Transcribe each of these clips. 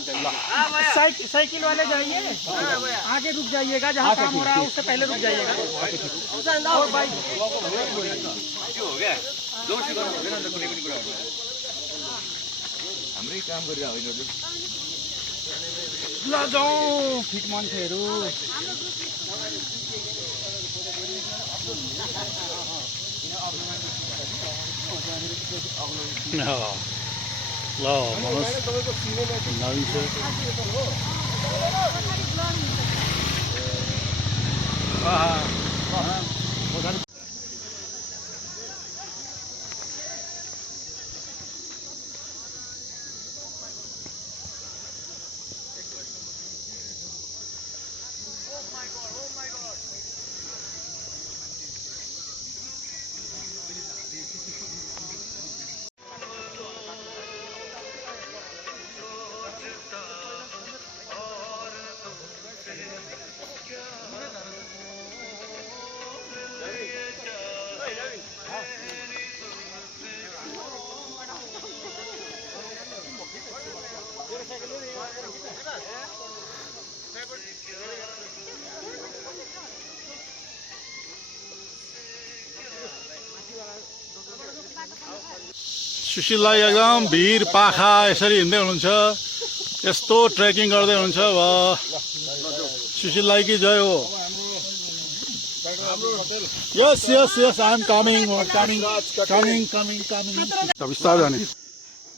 Cycle वाले जाइए, आगे रुक जाइएगा, जहाँ काम हो रहा है उससे पहले रुक जाइएगा। और बाइक हाम्रै काम गरेर होइन ल जाउँ फिट मान्छेहरू। ल मनोज नवीन सर सुशीललाई एकदम भिर पाखा यसरी हिँड्दै हुनुहुन्छ, यस्तो ट्रेकिङ गर्दै हुनुहुन्छ। सुशीललाई कि जय हो। Yes yes yes I am coming coming coming coming coming. बिस्तारै जाने।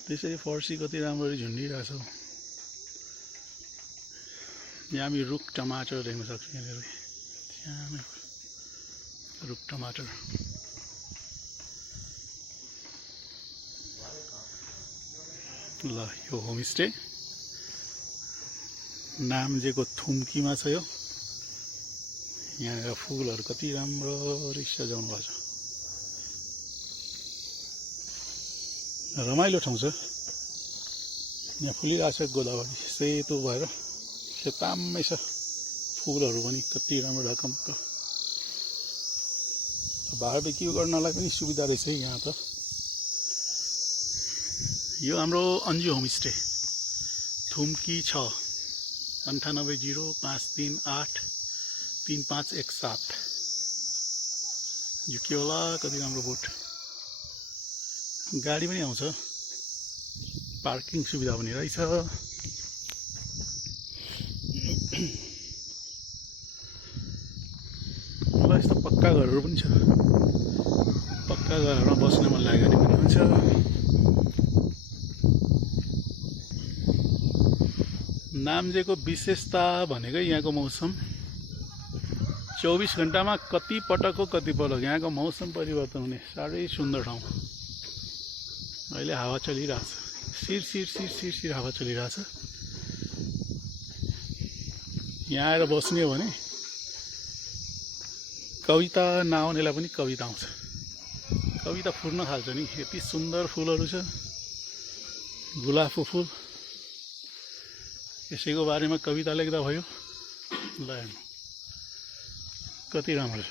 त्यसरी फर्सी कति राम्ररी झुन्डिरहेछ। यहाँ हामी रुख टमाटर देख्न सक्छौँ। यहाँनिर रुख टमाटर। ल यो होमस्टे नाम्जेको थुम्कीमा छ। यो यहाँनिर फुलहरू कति राम्ररी सजाउनु भएको छ। रमाइलो ठाउँ छ। यहाँ फुलिरहेको छ गोदावरी, सेतो भएर सेतामै छ। फुलहरू पनि कति राम्रो ढकमक्क। बारबेक्यू गर्नलाई पनि सुविधा रहेछ यहाँ त। यो हाम्रो अन्जु होमस्टे थुम्की 6 9805383517। यो के होला, कति राम्रो बोट। गाडी पनि आउँछ, पार्किङ सुविधा पनि रहेछ। ल यस्तो पक्का घरहरू पनि छ। पक्का घरहरूमा बस्न मन लाग्यो भने पनि हुन्छ। नाम्जेको विशेषता भनेकै यहाँको मौसम। 24 घण्टामा कति पटकको कति पटक यहाँको मौसम परिवर्तन हुने साह्रै सुन्दर ठाउँ। अहिले हावा चलिरहेछ, सिर सिर सिर सिर सिर हावा चलिरहेछ। यहाँ आएर बस्ने हो भने कविता नआउनेलाई पनि कविता आउँछ। कविता फुर्न थाल्छ नि। यति सुन्दर फुलहरू छ। गुलाबको फुल, यसैको बारेमा कविता लेख्दा भयो। ल कति राम्रो छ।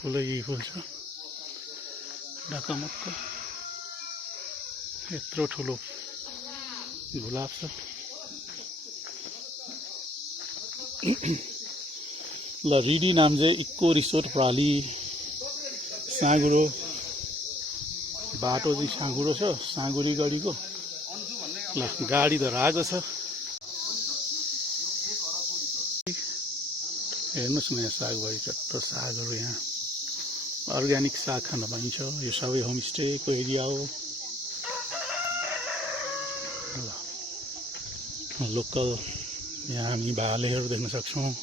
फुलै फुल छ ढकमक्क। यत्रो ठुलो गुलाब छ। ल रिडी नाम्जे इको रिसोर्ट प्राली साँगुरो। बाटो चाहिँ साँगुरो छ, साँगुरी गढीको। ल गाडी त आएको छ। हेर्नुहोस् न यहाँ सागबारी, कत्रो सागहरू। यहाँ अर्ग्यानिक साग खान पाइन्छ। यो सबै होमस्टेको एरिया हो। लोकल यहाँ हामी भालेहरू देख्न सक्छौँ।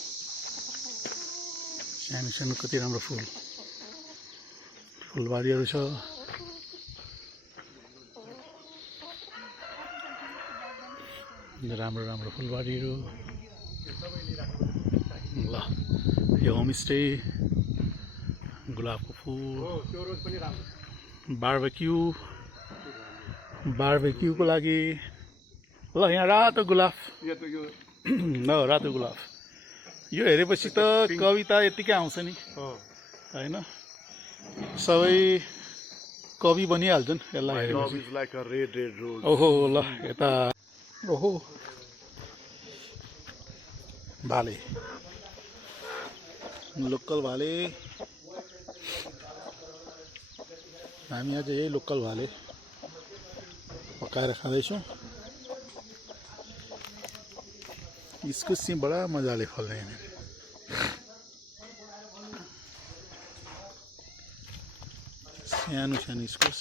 सानो सानो कति राम्रो फुलबारीहरू छ। राम्रो राम्रो फुलबारीहरू। ल यो होमस्टे, गुलाबको फुल, बारबेक्यूको लागि। ल यहाँ रातो गुलाब, रातो गुलाब। यो हेरेपछि त कविता यतिकै आउँछ नि, होइन? सबै कवि बनिहाल्छन् यसलाई Love हेरेपछि। is like a red rose. ओहो ल यता ओहो भाले लोकल भाले हामी आज यही लोकल भाले पकाएर खाँदैछौँ। इस्कुस चाहिँ बडा मजाले फल्ने यहाँनिर। सानो सानो इस्कुस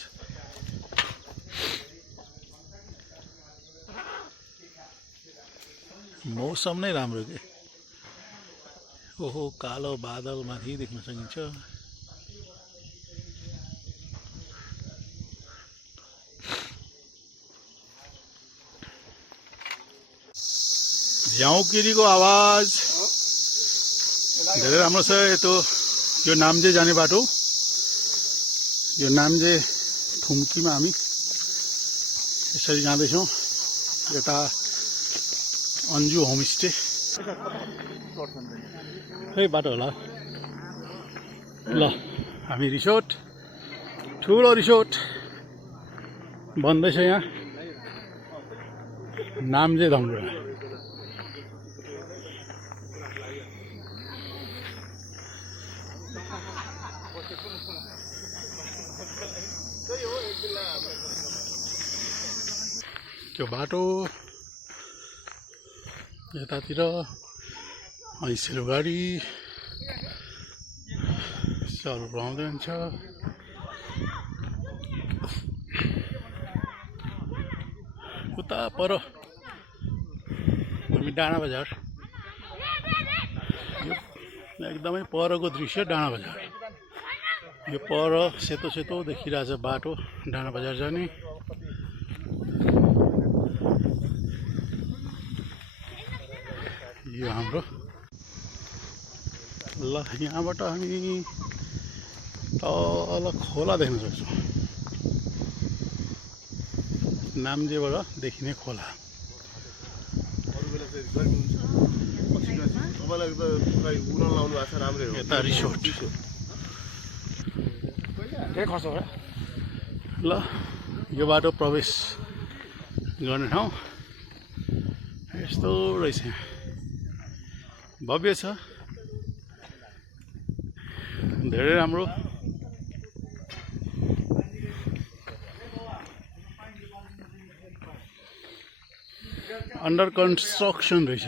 मौसम नै राम्रो के। ओहो कालो बादल माथि देख्न सकिन्छ। झ्याउकिरीको आवाज धेरै राम्रो छ। यो नाम्जे जाने बाटो, यो नाम्जे थुम्कीमा हामी यसरी जाँदैछौँ। यता अन्जु होमस्टे खै बाटो होला ल। हामी रिसोर्ट, ठुलो रिसोर्ट बन्दैछ यहाँ नाम्जे धम्रा। त्यो बाटो यतातिर हैँसेलो गाडी चलाउँदै हुन्छ। उता पर हामी डाँडा बजार, यो एकदमै परको दृश्य डाँडा बजार। यो पर सेतो सेतो देखिरहेछ बाटो डाँडा बजार जाने। यो हाम्रो ल यहाँबाट हामी तल खोला देख्न सक्छौँ। नाम्जेबाट देखिने खोला। यता रिसोर्ट ल यो बाटो प्रवेश गर्ने ठाउँ यस्तो रहेछ। भव्य छ, धेरै राम्रो। अन्डर कन्स्ट्रक्सन रहेछ।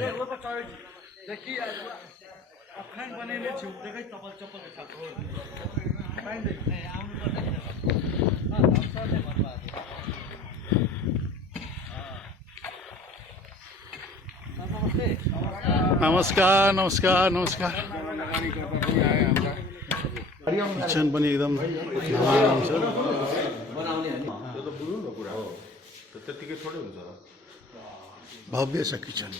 नमस्कार नमस्कार नमस्कार। किचन पनि एकदम राम्रो छ। भव्य छ किचन,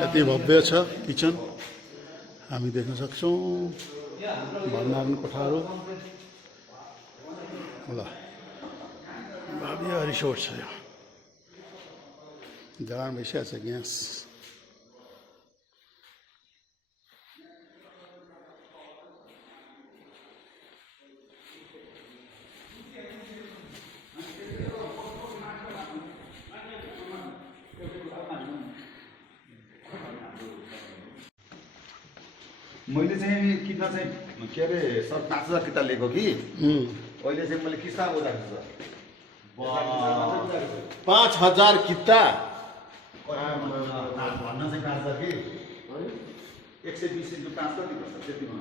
यति भव्य छ किचन हामी देख्न सक्छौँ। भण्डारण कोठाहरू ल भव्य रिसोर्ट छ। यो जलान भइसकेको छ ग्यास। मैले चाहिँ किता चाहिँ के अरे सर 5,000 किता लिएको कि अहिले चाहिँ मैले किस्ता बुझाएको छु। 5,000 किता भन्न चाहिँ 5,000 कि 120 into 5 कति पर्छ त्यतिमा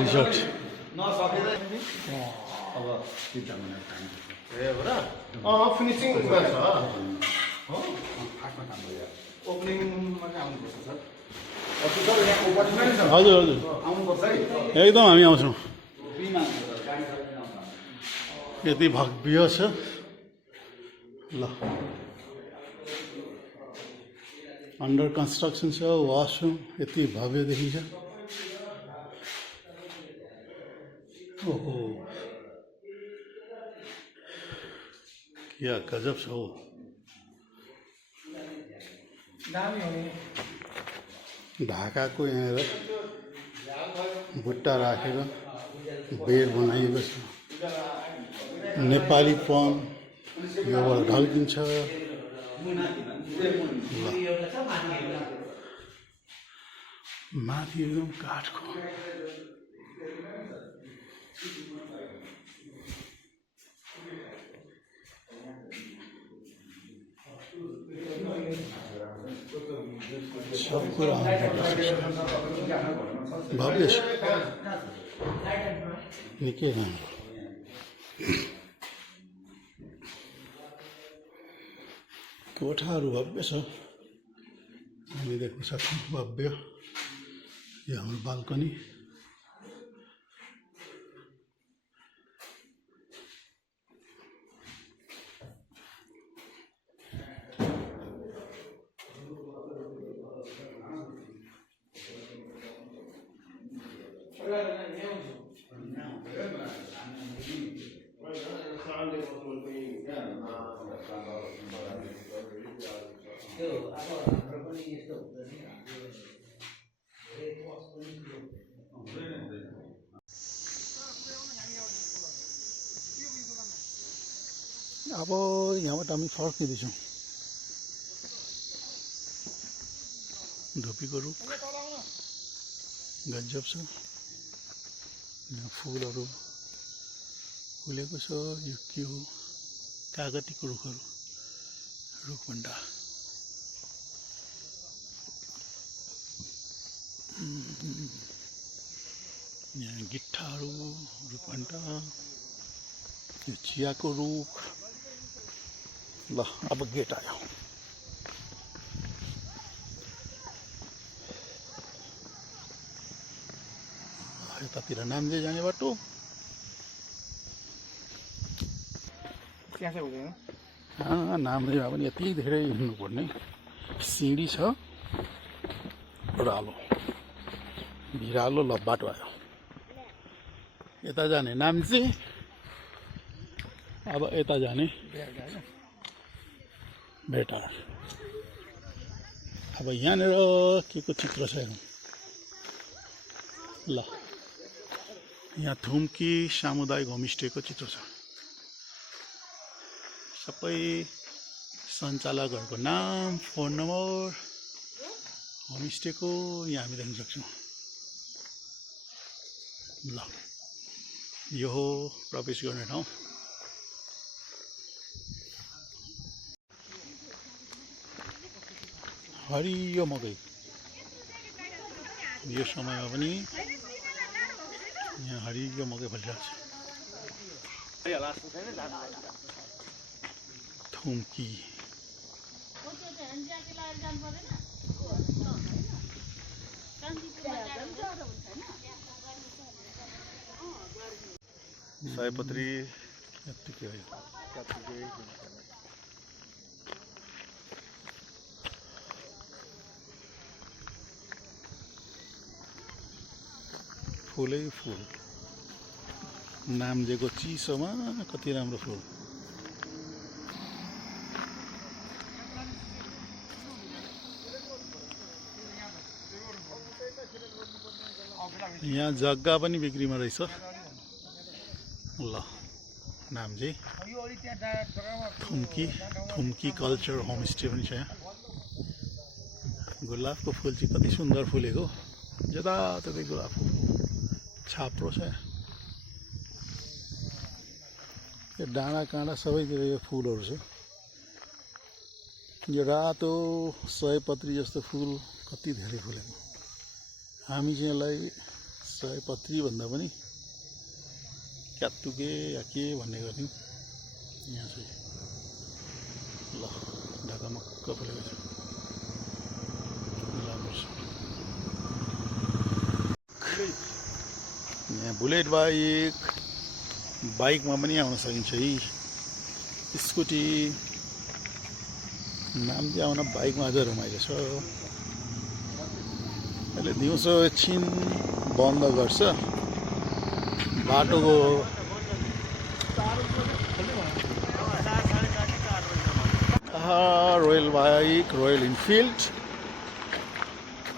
रिसोर्ट नसकेर अब चिन्ता गर्न टाइम ए हो र? फिनिसिङमा छ। फास्टमा काम भयो। ओपनिङमा चाहिँ आउनुपर्छ सर। हजुर हजुर आउनुपर्छ है। एकदम हामी आउँछौँ। फ्रीमा आउनुपर्छ गाडी सर आउँछ। यति भव्य छ ल। अन्डर कन्स्ट्रक्सन छ। वासरुम यति भव्य देखिन्छ। ओहो क्या गजब छ हो। ढाकाको यहाँ भुट्टा राखेर बेड बनाइएको छ। नेपालीपन योबाट ढल्किन्छ। माथि एकदम काठको सब कुरा भव्य छ, निकै राम्रो। कोठाहरू भव्य छ, हामीले देख्न सक्छौँ भव्य। यो हाम्रो बाल्कनी। अब यहाँबाट हामी फर्किँदैछौँ। धुपीको रुख गजब छ। यहाँ फुलहरू फुलेको छ। यो के हो? कागतीको रुखहरू, रुखभन्डा। यहाँ गिट्टाहरू, रुखभन्डा, यो चियाको रुख। ल अब गेट आयो। यतातिर नाम्जे जाने बाटो। त्यहाँ चाहिँ हुँदैन। नाम्जेमा पनि यति धेरै हिँड्नुपर्ने। सिँढी छ, ओह्रालो भिरालो। ल बाटो आयो। यता जाने नाम्जे, अब यता जाने भेटार। अब यहाँनिर के को चित्र छ हेरौँ। ल यहाँ थुम्की सामुदायिक होमस्टेको चित्र छ। सबै सञ्चालकहरूको नाम, फोन नम्बर, होमस्टेको यहाँ हामी देख्न सक्छौँ। ल यो हो प्रवेश गर्ने ठाउँ। हरियो मकै। यो समयमा पनि यहाँ हरियो मकै फलिरहेको छ। थुम्की सयपत्री यत्तिकै हो। फुलै फुल। नाम्जेको चिसोमा कति राम्रो फुल। यहाँ जग्गा पनि बिक्रीमा रहेछ। ल नाम्जे थुम्की कल्चर होमस्टे पनि छ। यहाँ गुलाबको फुल चाहिँ कति सुन्दर फुलेको। जताततै गुलाबको छाप्रो छ। यो डाँडा काँडा सबैतिर यो फुलहरू छ। यो रातो सयपत्री जस्तो फुल कति धेरै फुलेको। हामी चाहिँ यसलाई सयपत्री भन्दा पनि क्यातुके या के भन्ने गर्थ्यौँ। यहाँ चाहिँ ल ढाकामक्क फुलेको छ। राम्रो छ। यहाँ बुलेट बाइक, बाइकमा पनि आउन सकिन्छ है। स्कुटी, नाम्जे आउन बाइकमा अझ रमाइलो छ। अहिले दिउँसो एकछिन बन्द गर्छ बाटोको। रोयल बाइक, रोयल इनफिल्ड,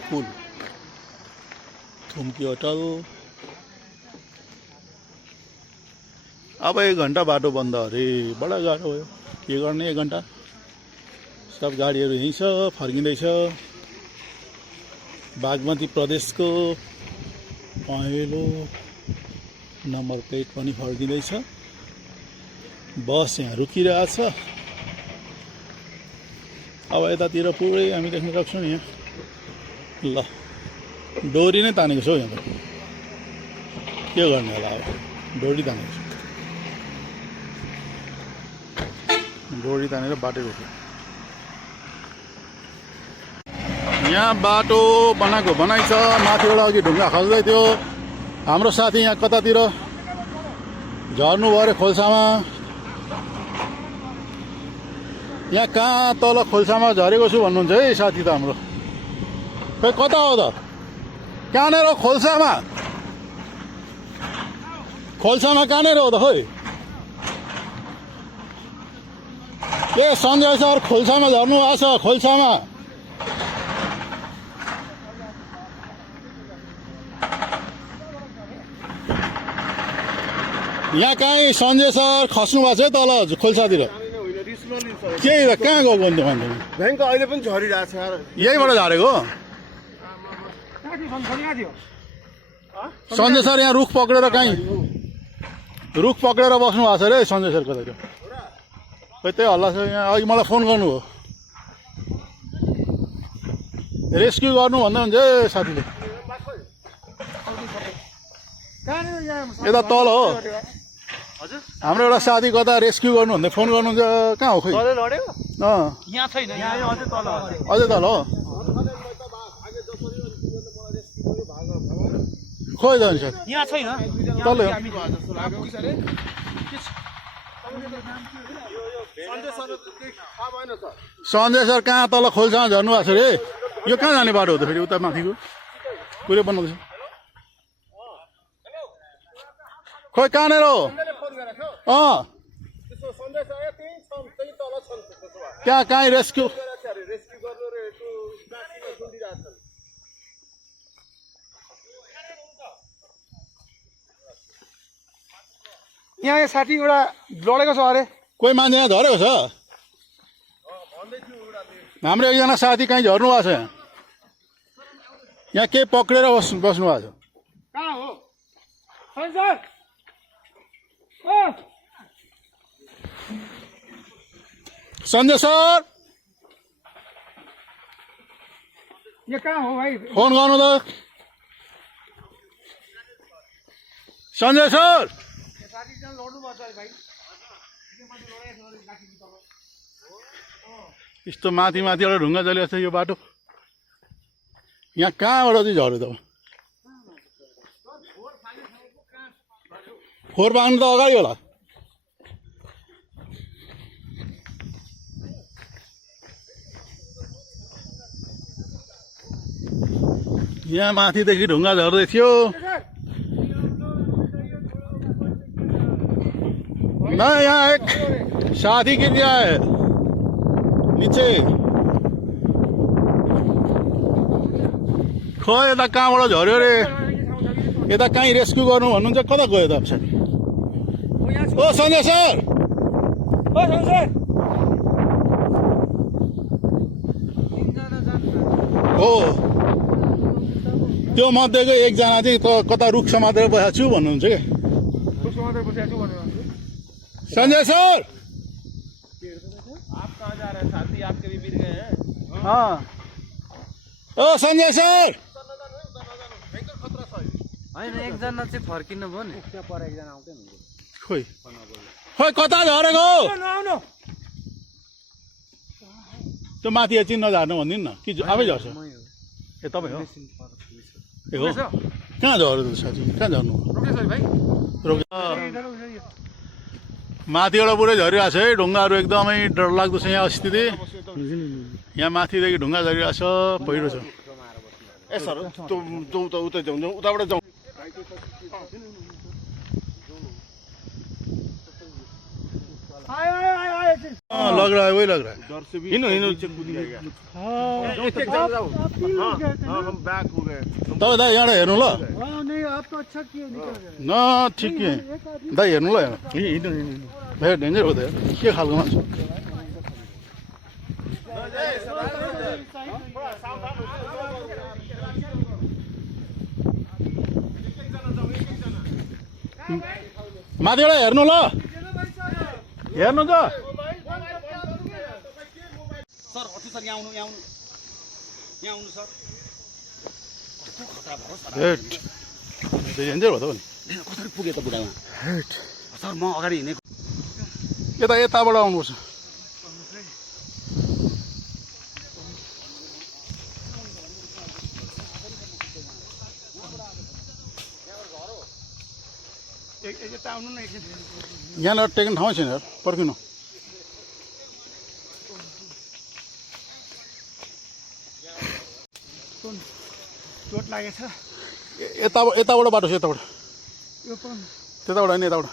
फुल, थुम्की होटल। अब 1 घन्टा बाटो बन्द अरे बडा गाह्रो भयो के गर्ने 1 घन्टा सब गाडीहरू यहीँ छ फर्किँदैछ बागमती प्रदेशको पहेँलो नम्बर प्लेट पनि फर्किँदैछ बस यहाँ रुकिरहेछ अब यतातिर पुरै हामी देख्न सक्छौँ यहाँ ल डोरी नै तानेको छ हौ यहाँ त के गर्ने होला अब डोरी तानेको छ डोरी तानेर बाटो रोक्यो यहाँ बाटो बनाएको बनाइ छ माथिबाट अघि ढुङ्गा खस्दै थियो हाम्रो साथी यहाँ कतातिर झर्नु भयो अरे खोल्सामा यहाँ कहाँ तल खोल्सामा झरेको छु भन्नुहुन्छ है साथी त हाम्रो खै कता हो त कहाँनिर हो खोल्सामा कहाँनिर हो त खोइ ए सञ्जय सर खोल्सामा झर्नु भएको छ खोल्सामा यहाँ कहीँ सञ्जय सर खस्नु भएको छ है तल खोल्सातिर के कहाँ गएको अन्त मान्छे भयङ्कर अहिले पनि झरिरहेको छ यार यहीँबाट झरेको हो सञ्जय सर यहाँ रुख पक्रेर बस्नु भएको छ अरे सञ्जय सर कतै खै त्यही हल्ला छ यहाँ अघि मलाई फोन गर्नु हो रेस्क्यु गर्नु भन्दा हुन्छ है साथीले यता तल हो हाम्रो एउटा साथी कता रेस्क्यु गर्नु भन्दै फोन गर्नुहुन्छ कहाँ हो खोइ यहाँ छैन अझै तल हो खोइ जान्छ सर यहाँ छैन तल हो सञ्जय सर कहाँ तल खोल्सामा झर्नु भएको छ अरे यो कहाँ जाने बाटो हो त फेरि उता माथिको पुरै बनाउँदैछ खोइ कहाँनिर हो त्यहाँ कहीँ रेस्क्यु यहाँ साथी एउटा लडेको छ अरे कोही मान्छे यहाँ झरेको छ हाम्रो एकजना साथी कहीँ झर्नु भएको छ यहाँ केही पक्रेर बस्नु भएको छ कहाँ हो सर सञ्जय सर यो कहाँ हो भाइ फोन गर्नु त सञ्जय सर यस्तो माथि माथिबाट ढुङ्गा चलेको छ यो बाटो यहाँ कहाँबाट चाहिँ झऱ्यो त फोहोर पार्नु त अगाडि होला यहाँ माथिदेखि ढुङ्गा झर्दै थियो न यहाँ एक साथी गिर गया है नीचे खो यता कहाँबाट झऱ्यो रे यता कहीँ रेस्क्यु गर्नु भन्नुहुन्छ कता गयो त साथी ओ सञ्जय सर हो त्यो मध्येको एकजना चाहिँ कता रुख समातेर बसेको छु भन्नुहुन्छ क्या संजय सर आप कहाँ जा रहे हैं साथी आपके भी मिल गए हैं हाँ ओ संजय सर होइन एकजना चाहिँ फर्किनु भयो नि त्यहाँ पर एकजना आउँदैन खोइ खोइ कता झरेको त्यो माथि एकछिन नझर्नु भनिदिनु न कि आफै झर्छ ए तपाईँ हो ए हो कहाँ झऱ्यो त साथी कहाँ झर्नु माथिबाट पुरै झरिरहेको छ है ढुङ्गाहरू एकदमै डरलाग्दो छ यहाँ स्थिति यहाँ माथिदेखि ढुङ्गा झरिरहेको छ पहिरो छ ए सर जाउँ त उतै जाउँ उताबाट जाउँ आयो हाँ लग रहा है, वही लग रहा है। डर से भी नीचे कूद जाएगा। हाँ हम बैक हो गए। तपाईँ दाइ यहाँ हेर्नु ल। नहीं आप तो अच्छा किए निकल गए न ठिक है दाइ हेर्नु ल यहाँ। भेट डेन्जर हो त के खालको मान्छे। माथिबाट हेर्नु ल, हेर्नु त। सर हट्नु सर, यहाँ आउनु यहाँ आउनु यहाँ आउनु सर। कस्तो खतरा भयो सर, हेट डेन्जर हो त नि। कसरी पुगे त बुढामा। हेट सर म अगाडि हिँडेको। यताबाट आउनुपर्छ। यहाँनिर टेक्ने ठाउँ छैन यार, पर्खिनु। चोट लागेछ यताबाट बाटो छ, यताबाट यो पनि त्यताबाट होइन, यताबाट।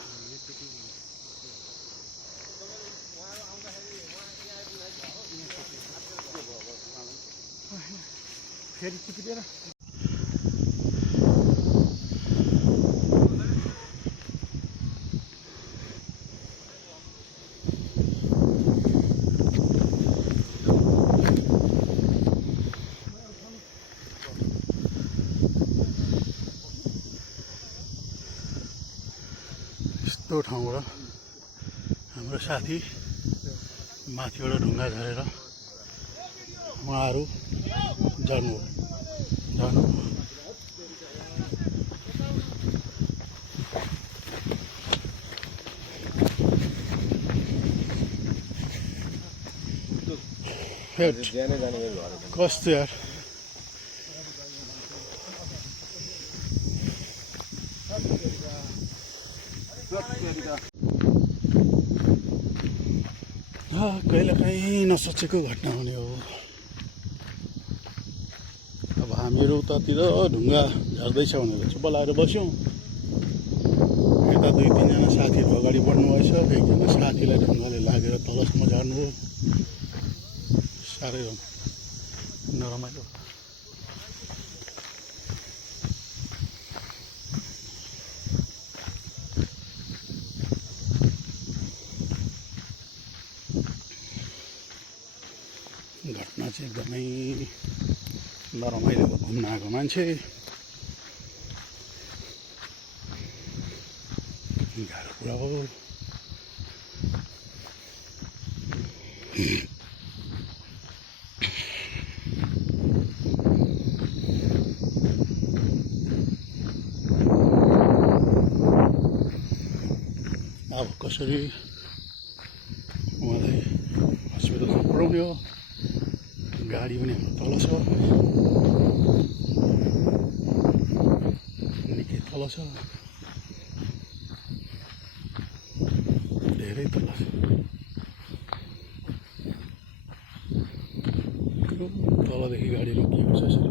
फेरि चिपिएर यस्तो ठाउँबाट हाम्रो साथी माथिबाट ढुङ्गा झरेर उहाँहरू जानु। कस्तो यार, कहिलेकाहीँ नसोचेको घटना हुने हो। अब हामीहरू उतातिर ढुङ्गा झर्दैछ भनेर चुप्प लाएर बस्यौँ। यता 2-3जना साथीहरू अगाडि बढ्नु भएछ, एकजना साथीलाई ढुङ्गाले लागेर तलसम्म झार्नुभयो। साह्रै नरमाइलो। घटना चाहिँ एकदमै नरमाइलो घुम्न आएको मान्छे गाह्रो कुरा हो। अब कसरी उहाँलाई हस्पिटलमा पुर्याउने हो। गाडी पनि हाम्रो तल छ, निकै तल छ, धेरै तल छ। तलदेखि गाडी रोकिएको छ यसरी।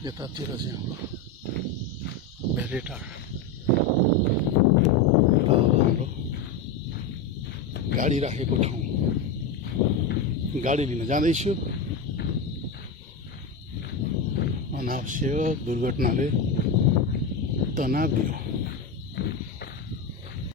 यतातिर चाहिँ हाम्रो भेरेटार हाम्रो गाडी राखेको ठाउँ। गाडी लिन जाँदैछु। अनावश्यक दुर्घटनाले तनाव दियो।